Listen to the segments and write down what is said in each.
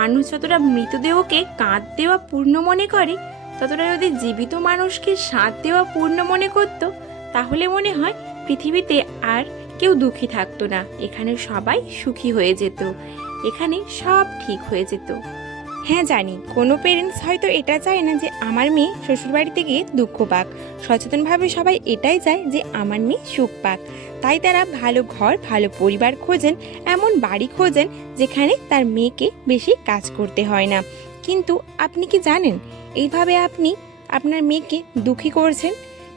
মানুষ যতটা মৃতদেহকে কাঁধ দেওয়া পূর্ণ মনে করে, ততটা যদি জীবিত মানুষকে সাঁত দেওয়া পূর্ণ মনে করতো, তাহলে মনে হয় পৃথিবীতে আর কেউ দুঃখী থাকতো না। এখানে সবাই সুখী হয়ে যেত, এখানে সব ঠিক হয়ে যেত। হ্যাঁ জানি, কোনো পেরেন্টস হয়তো এটা চায় না যে আমার মেয়ে শ্বশুরবাড়িতে গিয়ে দুঃখ পাক। সচেতনভাবে সবাই এটাই চায় যে আমার মেয়ে সুখ পাক। তাই তারা ভালো ঘর, ভালো পরিবার খোঁজেন, এমন বাড়ি খোঁজেন যেখানে তার মেয়েকে বেশি কাজ করতে হয় না। কিন্তু আপনি কি জানেন, এইভাবে আপনি আপনার মেয়েকে দুঃখী করছেন,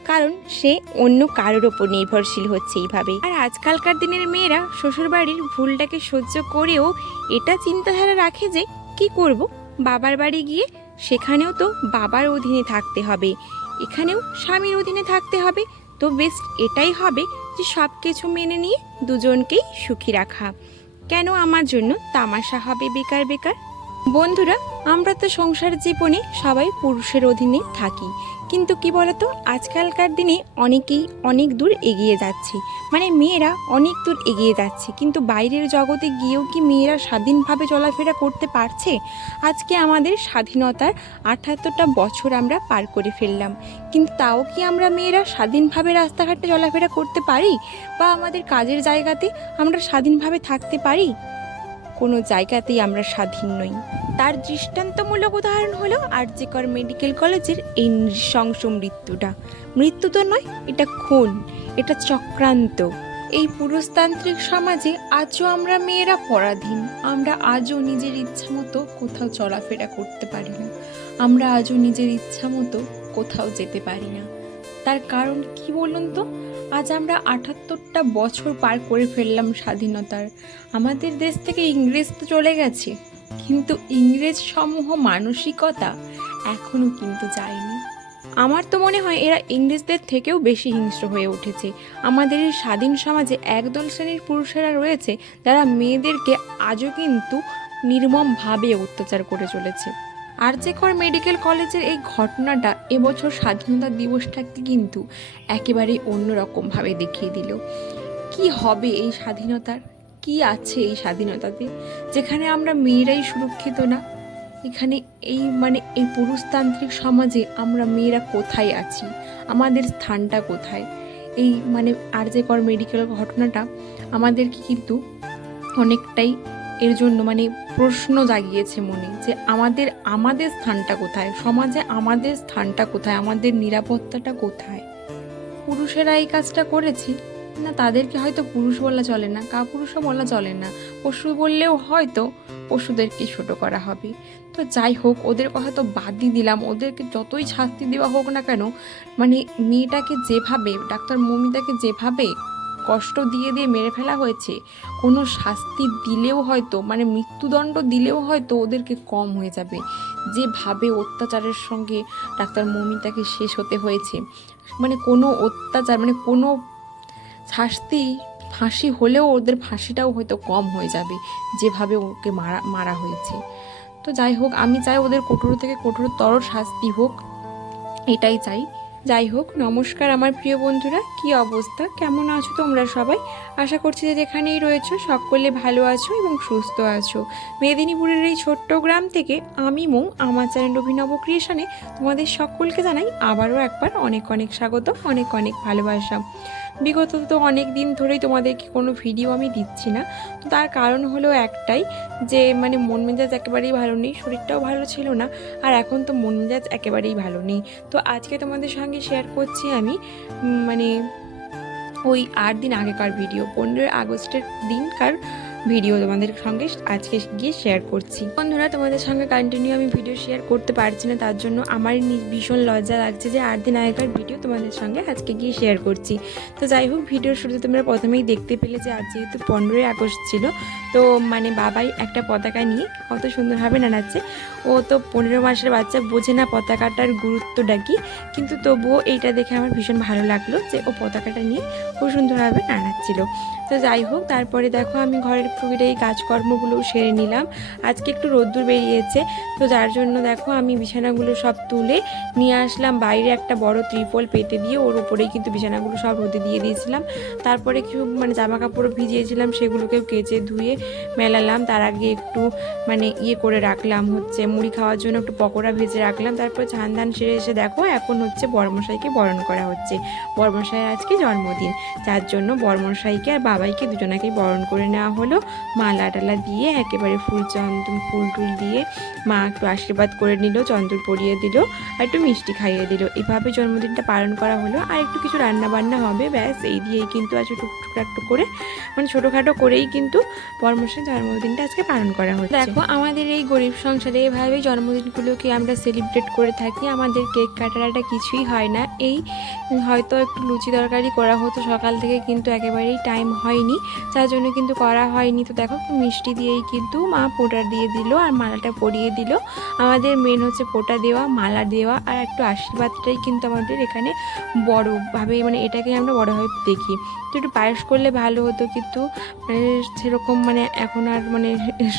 কারণ সে অন্য কারোর ওপর নির্ভরশীল হচ্ছে এইভাবে। আর আজকালকার দিনের মেয়েরা শ্বশুরবাড়ির ভুলটাকে সহ্য করেও এটা চিন্তাধারা রাখে যে কি করব, বাবার বাড়ি গিয়ে সেখানেও তো বাবার অধীনে থাকতে হবে, এখানেও স্বামীর অধীনে থাকতে হবে, তো বেস্ট এটাই হবে যে সব কিছু মেনে নিয়ে দুজনকেই সুখী রাখা। কেন আমার জন্য তামাশা হবে বেকার বেকার? বন্ধুরা, আমরা তো সংসার জীবনে সবাই পুরুষের অধীনে থাকি, কিন্তু কি বলতো, আজকালকার দিনে অনেকেই অনেক দূর এগিয়ে যাচ্ছে, মানে মেয়েরা অনেক দূর এগিয়ে যাচ্ছে, কিন্তু বাইরের জগতে গিয়েও কি মেয়েরা স্বাধীনভাবে চলাফেরা করতে পারছে? আজকে আমাদের স্বাধীনতার ৭৮টা বছর আমরা পার করে ফেললাম, কিন্তু তাও কি আমরা মেয়েরা স্বাধীনভাবে রাস্তাঘাটে চলাফেরা করতে পারি, বা আমাদের কাজের জায়গাতে আমরা স্বাধীনভাবে থাকতে পারি? কোনো জায়গাতেই আমরা স্বাধীন নই। তার দৃষ্টান্তমূলক উদাহরণ হলো আরজি কর মেডিকেল কলেজের এই নৃশংস মৃত্যুটা। মৃত্যু তো নয়, এটা খুন, এটা চক্রান্ত। এই পুরুষতান্ত্রিক সমাজে আজও আমরা মেয়েরা পরাধীন। আমরা আজও নিজের ইচ্ছা মতো কোথাও চলাফেরা করতে পারি না, আমরা আজও নিজের ইচ্ছা মতো কোথাও যেতে পারি না। তার কারণ কি বলুন তো? আজ আমরা ৭৮টা বছর পার করে ফেললাম স্বাধীনতার। আমাদের দেশ থেকে ইংরেজ তো চলে গেছে, কিন্তু ইংরেজ সমূহ মানসিকতা এখনও কিন্তু যায়নি। আমার তো মনে হয় এরা ইংরেজদের থেকেও বেশি হিংস্র হয়ে উঠেছে। আমাদের এই স্বাধীন সমাজে একদল শ্রেণীর পুরুষেরা রয়েছে যারা মেয়েদেরকে আজও কিন্তু নির্মমভাবে অত্যাচার করে চলেছে। আরজি কর মেডিকেল কলেজের এই ঘটনাটা এবছর স্বাধীনতা দিবসটাকে কিন্তু একেবারেই অন্যরকমভাবে দেখিয়ে দিল। কি হবে এই স্বাধীনতার, কি আছে এই স্বাধীনতাতে, যেখানে আমরা মেয়েরাই সুরক্ষিত না? এখানে এই পুরুষতান্ত্রিক সমাজে আমরা মেয়েরা কোথায় আছি, আমাদের স্থানটা কোথায়? এই আরজি কর মেডিকেল ঘটনাটা আমাদেরকে কিন্তু অনেকটাই এর জন্য প্রশ্ন জাগিয়েছে মনে, যে আমাদের স্থানটা কোথায়, সমাজে আমাদের স্থানটা কোথায়, আমাদের নিরাপত্তাটা কোথায়? পুরুষেরা এই কাজটা করেছে না, তাদেরকে হয়তো পুরুষ বলা চলে না, কাপুরুষও বলা চলে না, পশু বললেও হয়তো পশুদেরকে ছোট করা হবে। তো যাই হোক, ওদের কথা তো বাদই দিলাম, ওদেরকে যতই শাস্তি দেওয়া হোক না কেন, মেয়েটাকে যেভাবে, ডাক্তার মৌমিতাকে যেভাবে কষ্ট দিয়ে দিয়ে মেরে ফেলা হয়েছে, কোনো শাস্তি দিলেও হয়তো মৃত্যুদণ্ড দিলেও হয়তো ওদেরকে কম হয়ে যাবে। যেভাবে অত্যাচারের সঙ্গে ডাক্তার মৌমিতাকে শেষ হতে হয়েছে, কোনো অত্যাচার কোনো শাস্তি, ফাঁসি হলেও ওদের ফাঁসিটাও হয়তো কম হয়ে যাবে যেভাবে ওকে মারা হয়েছে। তো যাই হোক, আমি চাই ওদের কঠোর থেকে কঠোরতর শাস্তি হোক, এটাই চাই। যাই হোক, নমস্কার আমার প্রিয় বন্ধুরা, কি অবস্থা, কেমন আছো তোমরা সবাই? আশা করছি যে যেখানেই রয়েছো সকলে ভালো আছো এবং সুস্থ আছো। মেদিনীপুরের এই ছোট্ট গ্রাম থেকে আমি মৌ, আমার চ্যানেল অভিনব ক্রিয়েশনে তোমাদের সকলকে জানাই আবারও একবার অনেক অনেক স্বাগত, অনেক অনেক ভালোবাসা। বিগত তো অনেক দিন ধরেই তোমাদেরকে কোনো ভিডিও আমি দিচ্ছি না, তো তার কারণ হলো একটাই, যে মন মেজাজ একেবারেই ভালো নেই, শরীরটাও ভালো ছিল না, আর এখন তো মন মেজাজ একেবারেই ভালো নেই। তো আজকে তোমাদের সঙ্গে শেয়ার করছি আমি ওই 8 দিন আগেকার ভিডিও, 15 আগস্টের দিনকার ভিডিও তোমাদের সঙ্গে আজকে গিয়ে শেয়ার করছি। বন্ধুরা, তোমাদের সঙ্গে কন্টিনিউ আমি ভিডিও শেয়ার করতে পারছি না, তার জন্য আমার ভীষণ লজ্জা লাগছে যে 8 দিন আগেকার ভিডিও তোমাদের সঙ্গে আজকে গিয়ে শেয়ার করছি। তো যাই হোক, ভিডিওর শুরুতে তোমরা প্রথমেই দেখতে পেলে যে আজ যেহেতু 15 আগস্ট ছিল, তো বাবাই একটা পতাকা নিয়ে কত সুন্দরভাবে নাড়াচ্ছে। ও তো 15 মাসের বাচ্চা, বোঝে না পতাকাটার গুরুত্বটা কী, কিন্তু তবুও এইটা দেখে আমার ভীষণ ভালো লাগলো যে ও পতাকাটা নিয়ে খুব সুন্দরভাবে নাড়াচ্ছিল। তো যাই হোক, তারপরে দেখো আমি ঘরের টুকিটাকি কাজকর্মগুলো সেরে নিলাম। আজকে একটু রোদ্দুর বেরিয়েছে, তো যার জন্য দেখো আমি বিছানাগুলো সব তুলে নিয়ে আসলাম বাইরে, একটা বড় ত্রিপল পেতে দিয়ে ওর উপরেই কিন্তু বিছানাগুলো সব রোদে দিয়ে দিয়েছিলাম। তারপরে কিছু মানে জামা কাপড়ও ভিজিয়েছিলাম, সেগুলোকেও কেচে ধুয়ে মেলালাম। তার আগে একটু মানে করে রাখলাম, হচ্ছে মুড়ি খাওয়ার জন্য একটু পকোড়া ভেজে রাখলাম। তারপর স্নান ধান সেরে এসে দেখো এখন হচ্ছে বড়মশাইকে বরণ করা হচ্ছে। বড়মশাইয়ের আজকে জন্মদিন, যার জন্য বড়মশাইকে আর বাবাইকে দুজনাকেই বরণ করে নেওয়া হলো। মালা টালা দিয়ে একেবারে ফুল টুল দিয়ে মা একটু আশীর্বাদ করে নিল, চন্দন পরিয়ে দিল আর একটু মিষ্টি খাইয়ে দিল। এভাবে জন্মদিনটা পালন করা হলো। আর একটু কিছু রান্না বান্না হবে, ব্যাস এই দিয়েই কিন্তু আজকে টুকটুক একটু করে মানে ছোটোখাটো করেই কিন্তু বড়মশাইয়ের জন্মদিনটা আজকে পালন করা হচ্ছে। দেখো আমাদের এই গরিব সংসারে এভাবে জন্মদিনগুলোকে আমরা সেলিব্রেট করে থাকি। আমাদের কেক কাটাটা কিছুই হয় না, এই হয়তো একটু লুচি তরকারি করা হতো সকাল থেকে, কিন্তু একেবারেই টাইম হয়নি, যার জন্য কিন্তু করা হয়নি। তো দেখো মিষ্টি দিয়েই কিন্তু মা পোটা দিয়ে দিল আর মালাটা পরিয়ে দিল। আমাদের মেন হচ্ছে পোটা দেওয়া, মালা দেওয়া আর একটু আশীর্বাদটাই কিন্তু আমাদের এখানে বড়োভাবে মানে এটাকে আমরা বড়োভাবে দেখি। তো একটু পায়েস করলে ভালো হতো, কিন্তু মানে সেরকম মানে এখন আর মানে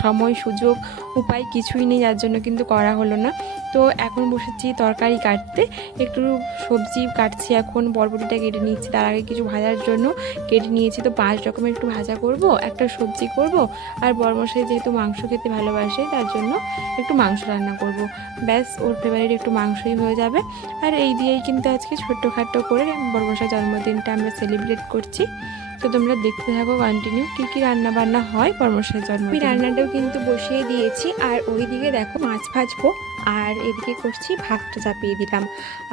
সময় সুযোগ উপায় কিছুই নেই, যার জন্য কিন্তু করা হলো না। তো এখন বসেছি তরকারি কাটতে, একটু সবজি কাটছি, এখন বরবটিটা কেটে নিচ্ছি। তার আগে কিছু ভাজার জন্য কেটে নিয়েছি। তো 5 রকমের একটু ভাজা করব, একটা সবজি করব, আর বড়মশাই যেহেতু মাংস খেতে ভালোবাসে তার জন্য একটু মাংস রান্না করব। ব্যাস ওর ফেভারিট একটু মাংসই হয়ে যাবে। আর এই দিয়েই কিন্তু আজকে ছোট্টখাটো করে বড়মশাই জন্মদিনটা আমরা সেলিব্রেট করছি। তো তোমরা দেখতে থাকো কন্টিনিউ কী কী রান্না বান্না হয় বড়মশাইয়ের জন্য। আমি রান্নাটাও কিন্তু বসিয়ে দিয়েছি, আর ওইদিকে দেখো মাছ ভাজবো, আর এদিকে করছি ভাতটা চাপিয়ে দিলাম।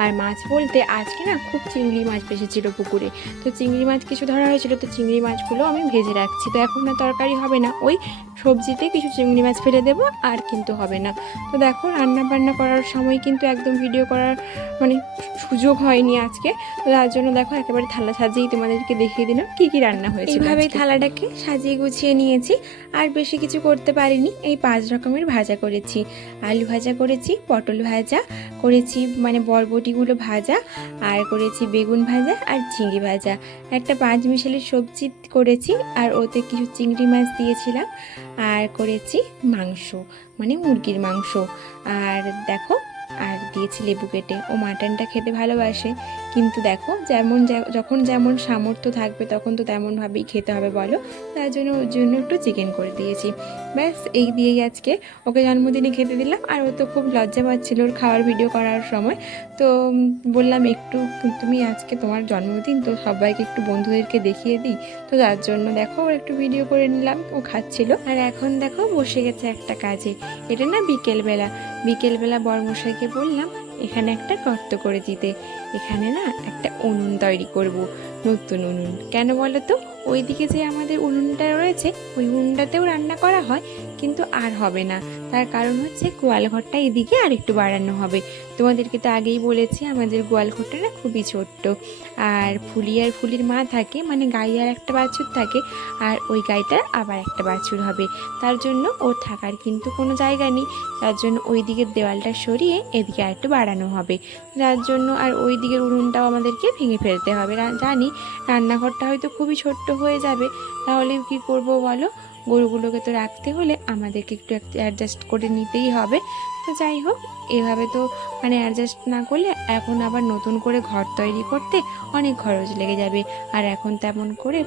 আর মাছ বলতে আজকে না খুব চিংড়ি মাছ এসেছিলো পুকুরে, তো চিংড়ি মাছ কিছু ধরা হয়েছিল, তো চিংড়ি মাছগুলো আমি ভেজে রাখছি। তো এখন না তরকারি হবে না, ওই সবজিতে কিছু চিংড়ি মাছ ফেলে দেবো, আর কিন্তু হবে না। তো দেখো রান্না বান্না করার সময় কিন্তু একদম ভিডিও করার মানে সুযোগ হয়নি আজকে, তো তার জন্য দেখো একেবারে থালা সাজিয়েই তোমাদেরকে দেখিয়ে দিলাম কী কী রান্না হয়েছে। এইভাবেই থালাটাকে সাজিয়ে গুছিয়ে নিয়েছি, আর বেশি কিছু করতে পারিনি। এই 5 রকমের ভাজা করেছি, আলু ভাজা করেছি, পটল ভাজা করেছি মানে বরবটিগুলো ভাজা, আর করেছি বেগুন ভাজা আর চিংড়ি ভাজা, একটা 5 মিশালের সবজি করেছি, আর ওতে কিছু চিংড়ি মাছ দিয়েছিলাম, আর করেছি মাংস মানে মুরগির মাংস। আর দেখো আর দিয়েছি লেবু কেটে। ও মাটনটা খেতে ভালোবাসে, কিন্তু দেখো যখন যেমন সামর্থ্য থাকবে তখন তো তেমনভাবেই খেতে হবে বলো, তার জন্য ওর জন্য একটু চিকেন করে দিয়েছি। ব্যাস এই দিয়েই আজকে ওকে জন্মদিনে খেতে দিলাম। আর ও তো খুব লজ্জা পাচ্ছিল ওর খাওয়ার ভিডিও করার সময়, তো বললাম একটু তুমি আজকে তোমার জন্মদিন, তো সবাইকে একটু বন্ধুদেরকে দেখিয়ে দিই। তো তার জন্য দেখো ওর একটু ভিডিও করে নিলাম, ও খাচ্ছিল। আর এখন দেখো বসে গেছে একটা কাজে। এটা না বিকেলবেলা বড়মশাইকে বললাম এখানে একটা গর্ত করে দিতে, এখানে না একটা উনুন তৈরি করব, নতুন উনুন। কেন বলো তো, ওইদিকে যে আমাদের উনুনটা রয়েছে ওই উনুনটাতেও রান্না করা হয়, কিন্তু আর হবে না। তার কারণ হচ্ছে গোয়াল ঘরটা এদিকে আর একটু বাড়ানো হবে। তোমাদেরকে তো আগেই বলেছি আমাদের গোয়াল ঘরটা না খুবই ছোট্ট, আর ফুলির মা থাকে মানে গাই আর একটা বাছুর থাকে, আর ওই গাইটার আবার একটা বাছুর হবে, তার জন্য ওর থাকার কিন্তু কোনো জায়গা নেই। তার জন্য ওই দিকের দেওয়ালটা সরিয়ে এদিকে আর একটু বাড়ানো হবে, যার জন্য আর ওই দিকের উনুনটাও আমাদেরকে ভেঙে ফেলতে হবে। জানি রান্নাঘরটা হয়তো খুবই ছোট্ট হয়ে যাবে, তাহলে কি করব বলো, গরুগুলোকে তো রাখতে হলে আমাদেরকে একটু অ্যাডজাস্ট করে নিতেই হবে। তো যাই হোক, এভাবে তো মানে অ্যাডজাস্ট না করলে এখন আবার নতুন করে ঘর তৈরি করতে অনেক খরচ লেগে যাবে, আর এখন তেমন করে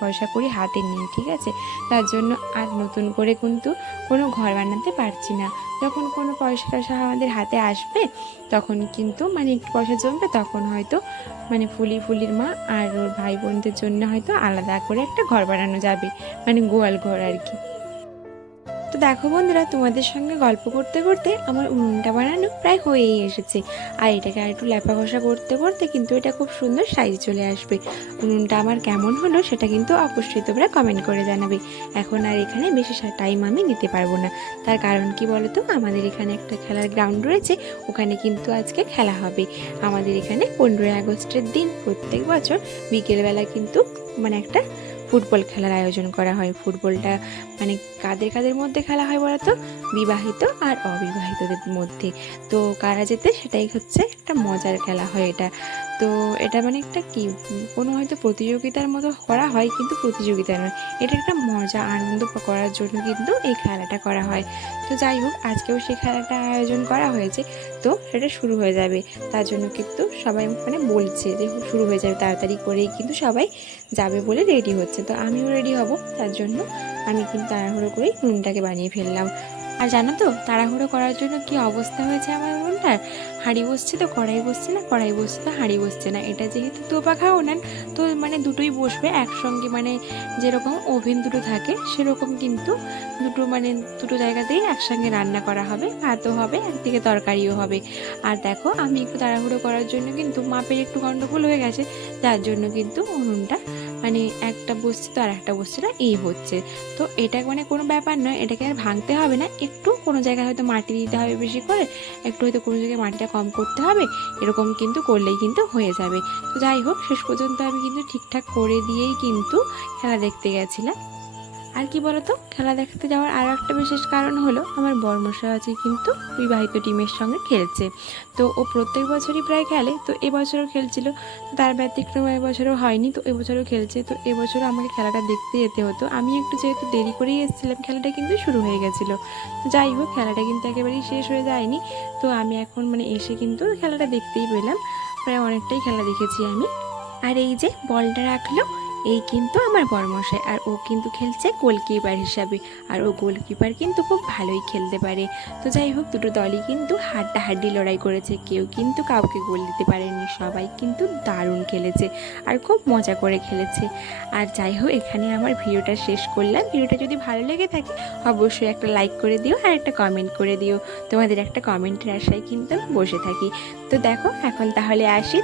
পয়সা করি হাতে নেই, ঠিক আছে? তার জন্য আর নতুন করে কিন্তু কোনো ঘর বানাতে পারছি না। যখন কোনো পয়সা টয়সা আমাদের হাতে আসবে তখন কিন্তু মানে একটু পয়সা জমবে, তখন হয়তো মানে ফুলির মা আর ওর ভাই বোনদের জন্য হয়তো আলাদা করে একটা ঘর বানানো যাবে, মানে গোয়াল ঘর আর কি। তো দেখো বন্ধুরা, তোমাদের সঙ্গে গল্প করতে করতে আমার উনুনটা বানানো প্রায় হয়েই এসেছে, আর এটাকে আর একটু লেপা ঘষা করতে করতে কিন্তু এটা খুব সুন্দর সাইজ চলে আসবে। উনুনটা আমার কেমন হলো সেটা কিন্তু অবশ্যই তোমরা কমেন্ট করে জানাবে। এখন আর এখানে বেশি টাইম আমি দিতে পারবো না, তার কারণ কি বলো তো, আমাদের এখানে একটা খেলার গ্রাউন্ড রয়েছে, ওখানে কিন্তু আজকে খেলা হবে। আমাদের এখানে 15ই আগস্টের দিন প্রত্যেক বছর বিকেলবেলা কিন্তু মানে একটা ফুটবল খেলার আয়োজন করা হয়। ফুটবলটা মানে কাদের মধ্যে খেলা হয় বলো তো, বিবাহিত আর অবিবাহিতদের মধ্যে। তো কারা জেতে সেটাই হচ্ছে একটা মজার খেলা হয় এটা। তো এটা মানে একটা কি কোনো হয়তো প্রতিযোগিতার মতো করা হয়, কিন্তু প্রতিযোগিতা নয়, এটা একটা মজা আনন্দ করার জন্য কিন্তু এই খেলাটা করা হয়। তো যাই হোক, আজকেও সেই খেলাটা আয়োজন করা হয়েছে, তো সেটা শুরু হয়ে যাবে। তার জন্য কিন্তু সবাই মানে বলছে যে শুরু হয়ে যাবে, তাড়াতাড়ি করেই কিন্তু সবাই যাবে বলে রেডি হচ্ছে। তো আমিও রেডি হব, তার জন্য আমি কিন্তু তাড়াহুড়ো করেই উনুনটাকে বানিয়ে ফেললাম। আর জানো তো তাড়াহুড়ো করার জন্য কি অবস্থা হয়েছে আমার উনুনটার? হাঁড়ি বসছে তো কড়াই বসছে না, কড়াই বসছে তো হাঁড়ি বসছে না। এটা যেহেতু দোপাখা উনান, তো মানে দুটোই বসবে একসঙ্গে, মানে যেরকম ওভেন দুটো থাকে সেরকম কিন্তু দুটো মানে দুটো জায়গাতেই একসঙ্গে রান্না করা হবে, ভাতও হবে একদিকে তরকারিও হবে। আর দেখো আমি একটু তাড়াহুড়ো করার জন্য কিন্তু মাপের একটু গন্ডগোল হয়ে গেছে, যার জন্য কিন্তু উনুনটা মানে একটা বসছে তো আর একটা বসছে না, এই হচ্ছে। তো এটা মানে কোনো ব্যাপার নয়, এটাকে আর ভাঙতে হবে না, একটু কোনো জায়গায় হয়তো মাটি দিতে হবে বেশি করে, একটু হয়তো কোনো জায়গায় মাটিটা কম করতে হবে, এরকম কিন্তু করলেই কিন্তু হয়ে যাবে। তো যাই হোক, শেষ পর্যন্ত আমি কিন্তু ঠিকঠাক করে দিয়েই কিন্তু খেলা দেখতে গেছিলাম। আর কি বলতো, খেলা দেখতে যাওয়ার আরও একটা বিশেষ কারণ হলো আমার বর্মশাই আছে কিন্তু বিবাহিত টিমের সঙ্গে খেলছে। তো ও প্রত্যেক বছরই প্রায় খেলে, তো এবছরও খেলছিল, তো তার ব্যতিক্রম এবছরও হয়নি, তো এবছরও খেলছে। তো এবছরও আমাকে খেলাটা দেখতে যেতে হতো, আমি একটু যেহেতু দেরি করেই এসেছিলাম, খেলাটা কিন্তু শুরু হয়ে গেছিলো। তো যাই হোক, খেলাটা কিন্তু একেবারেই শেষ হয়ে যায়নি। তো আমি এখন মানে এসে কিন্তু খেলাটা দেখতেই পেলাম, প্রায় অনেকটাই খেলা দেখেছি আমি। আর এই যে বলটা রাখলো, এই কিন্তু আমার বড়মশাই, আর ও কিন্তু খেলছে গোলকিপার হিসাবে। আর ও গোলকিপার কিন্তু খুব ভালোই খেলতে পারে। তো যাই হোক, দুটো দলই কিন্তু হাড্ডাহাড্ডি লড়াই করেছে, কেউ কিন্তু কাউকে গোল দিতে পারেনি, সবাই কিন্তু দারুণ খেলেছে আর খুব মজা করে খেলেছে। আর যাই হোক, এখানে আমার ভিডিওটা শেষ করলাম। ভিডিওটা যদি ভালো লেগে থাকে অবশ্যই একটা লাইক করে দিও আর একটা কমেন্ট করে দিও। তোমাদের একটা কমেন্টের আশায় কিন্তু আমি বসে থাকি। তো দেখো, এখন তাহলে আসি।